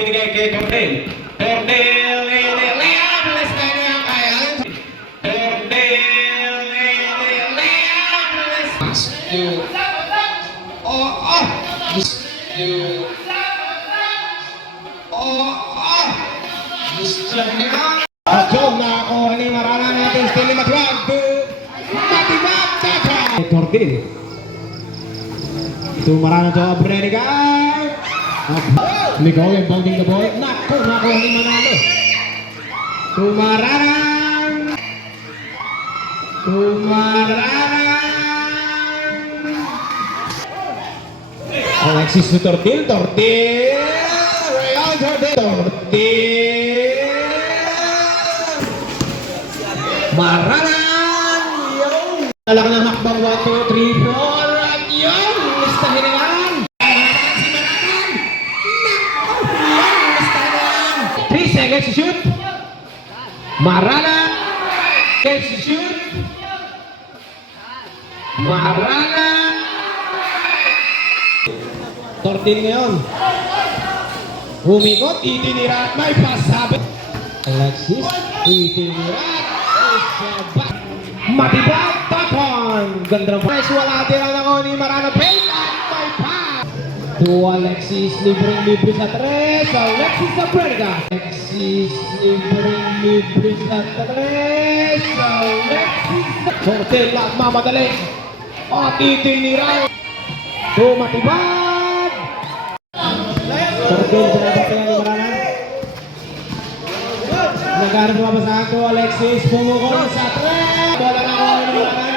binigay kay Cordell. Cordell, layup, less na niya kaya. Cordell, layup, less. Pass to... Oh! Gusto niya. Job na ako, ano yung marana natin, Stanley Matibag to Matibag Tata! Cordell. Ito marana to Brenigan. Ligaw yung bounding the ball. Naku, nakuha ni Manalo. Tumararang. Alexis to Tortil. Real Tortil. Maranan! Yung! Alak ng hakbang 1, 2, 3, 4 at yung! Listahin na yan! Si Maranan! Nako! Yung! Listahin na yan! 3 seconds to shoot! Maranan! Seconds to shoot! Maranan! Tortil ngayon. Humikot, itinira at may pasabi. Alexis, itinira. Matibag tapon. Ganda ng pass. Wala tira na ko ni Marano Payne at may pass. To Alexis, libreng-libre sa 3. Alexis sa Brenigan. Alexis, libreng-libre sa 3. Alexis sa Tortil at mamadali. At itinira. To Matibag. Tortil, sinabat sila ni Marano. Nagkaroon ng mabasahan ko, Alexis, pumukol sa 3. Bola na ako, Marana.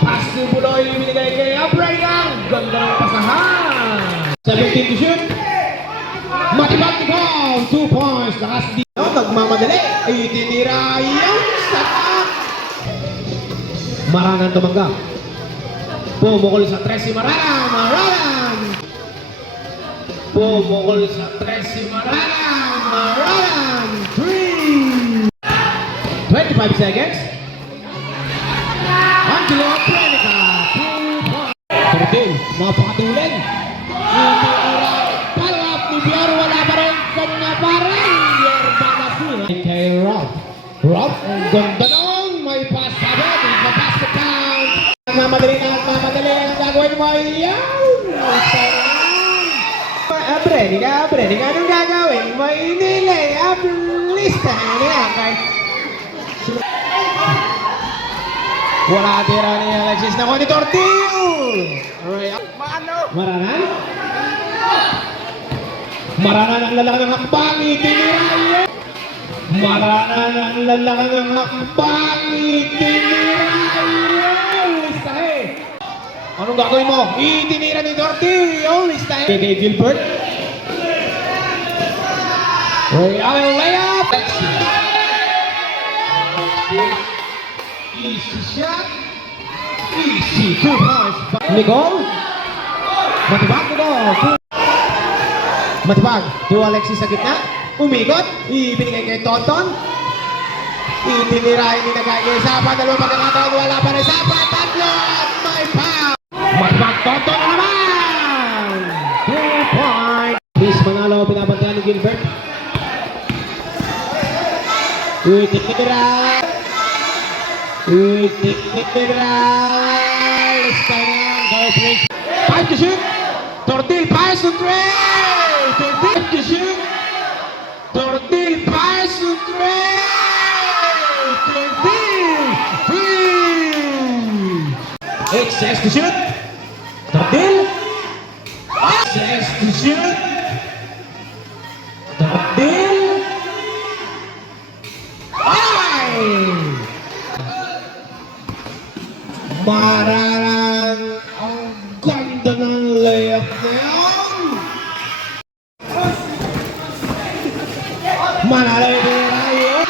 Pass to Buloy, binigay kay Brenigan. Ganda ng pasahan. 17 to shoot. Matibag to goal. 2 points. Lakas dito. Magmamadali. Itinira yung satak. Maranan tumanggap. Pumukol sa 3 si Maranan. Maranan. Pumukol sa 3 si Maranan. Maranan. 25 seconds. Angelo Brenica. 2 points. Tortil, napakatulan. Follow up ni Biar, wala pa rin. Kanya pa rin. Yerbanasin. Kay Rob. Rob, ang ganda noon. May pasabot. Ipapas the count. Mamadali na at mamadali. Ang gagawin mo ay yan. Brenica, anong gagawin mo? Inilay. Listahan niya. Wala tira ni Alexis na ni Tortil. Maranan? Maranan ang lalaki ng hakbang. Itinira yun. Maranan ang lalaki ng hakbang. Itinira yun. Listahe. Anong gagawin mo? Itinira ni Tortil. Yung listahe. Kay Gilbert. Ang layup. Easy shot. Easy 2 points. Nicole. Matibag na goal. Matibag. To Alexis sa gitna. Umikot. Ibinigay kay Tonton. Itinirahin ni Nagay. Sapa. Dalawang pagkakataon. Wala pa rin. Sapa. Tatlo. At may pound. Matibag. Tonton na naman. 2 points. Please Manalo. Binabantayan ni Gilbert. Itinira. Let's go now. 5 to shoot. Tortil pass to 3. Tortil to shoot. Tortil pass to 3. Tortil. 3. Excess to shoot. Tortil. Excess to shoot. Tortil. Maranan ang ganda ng layup na yun. Manalo yung rayo.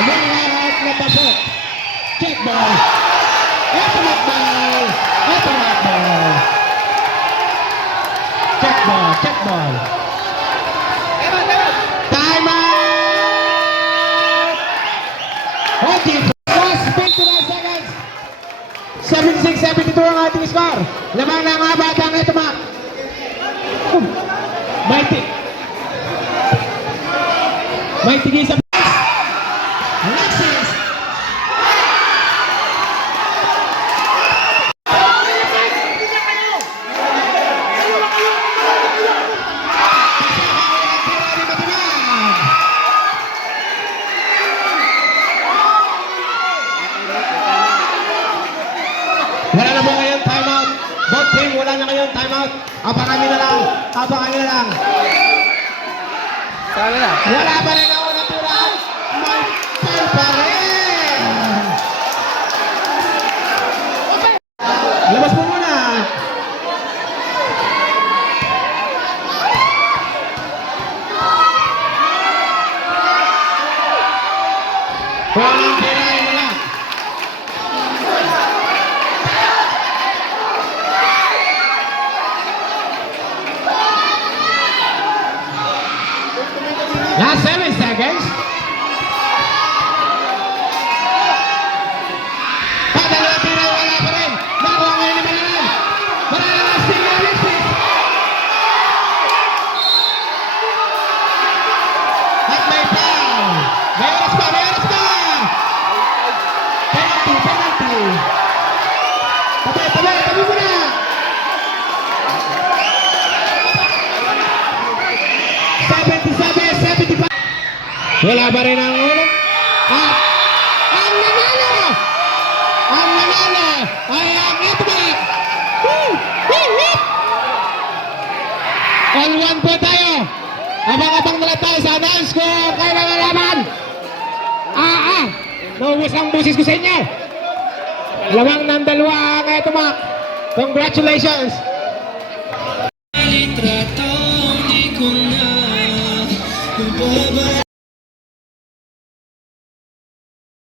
Ang mga lahat na pasok. Check ball. Ito na ball. Ito na ball. Check ball. Check ball. Time out. Okay. 76-72 ang ating score. Lamang na nga batang ito, Mac. Mighty. May tigil sa Alexis. Wala na po ngayon timeout. Both team, wala na ngayon timeout. Abangan nyo na lang. Abangan nyo na lang. Sana na. Wala pa rin ako natural. May time pa rin. Labas mo muna. Walang tirahin mo lang. Last 7 seconds. Padalo ang tira, wala pa rin. Nakuha ngayon ni Mananan. Mananan ang steal ni Alexis. At may foul. May oras pa, may oras pa. Penalty, penalty. Tabi mo na. Wala ba rin ang ulo? At ang nanalo ay ang Eto'Bak. All one po tayo. Abang-abang na lang tayo sa announce ko. Kailan na laban? Naubos ang busis ko sa inyo. 2-2 ang Eto'Bak. Congratulations. Litratong di ko na mababa.